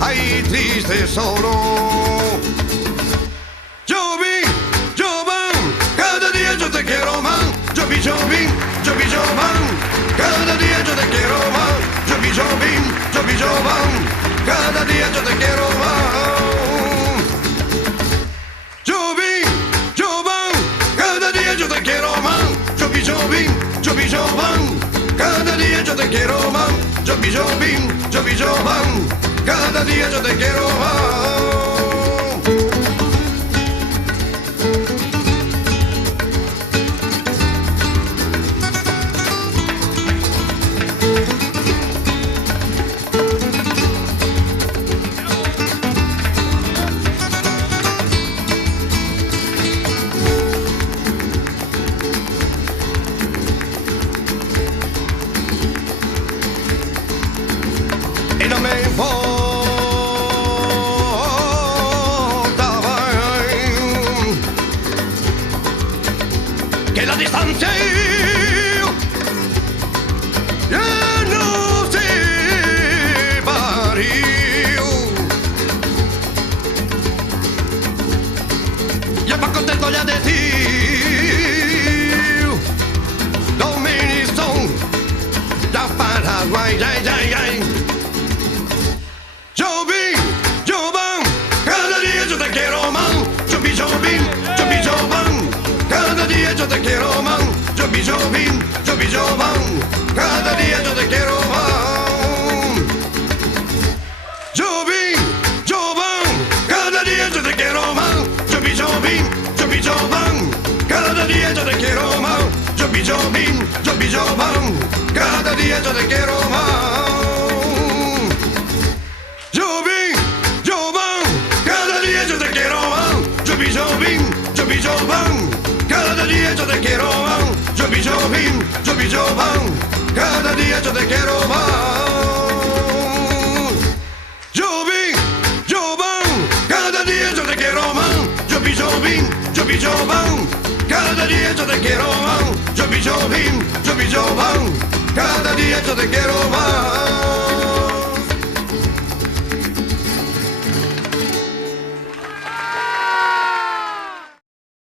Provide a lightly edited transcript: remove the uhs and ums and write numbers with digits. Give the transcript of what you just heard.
Ay, triste solo. Jovi, Jovan, cada día yo te quiero más. Jovi, Jovi, Jovi, Jovan, cada día yo te quiero más. Jovi, Jovi, Jovi, Jovan, cada día yo te quiero más. Jovi, Jovan, cada día yo te quiero más. Jovi, Jovi, Jovi, Jovan, cada día yo te quiero más. Jovi, Jovi, Jovi, Jovan, cada día yo te quiero más. Y no me importa que la distancia ya no se parió. Ya más contento ya de ti, Dominican, ya Paraguay, ya, ya, ya. Jovi, Jovan, cada día yo te quiero más. Jovi, Jovi, Jovi, Jovan, cada día yo te quiero más. Jovi, Jovi, Jovi, Jovan, cada día yo te quiero más. Jovi, Jovan, cada día yo te quiero más. Jovi, Jovi, Jovi, Jovan, cada día yo te quiero más. Jovi, Jovi, Jovi, Jovan, cada día yo te quiero más. Jovi, Jovan, cada día yo te quiero más. Jovi, Jovi, Jovi, Jovan, cada día yo te quiero más. Jovi, Jovi, Jovi, Jovan, cada día yo te quiero más. Jovi, Jovan, cada día yo te quiero más. Jovi, Jovi, Jovi, Jovan, cada día yo te quiero más. Jovi, Jovi, Jovi, Jovan, cada día yo te quiero más.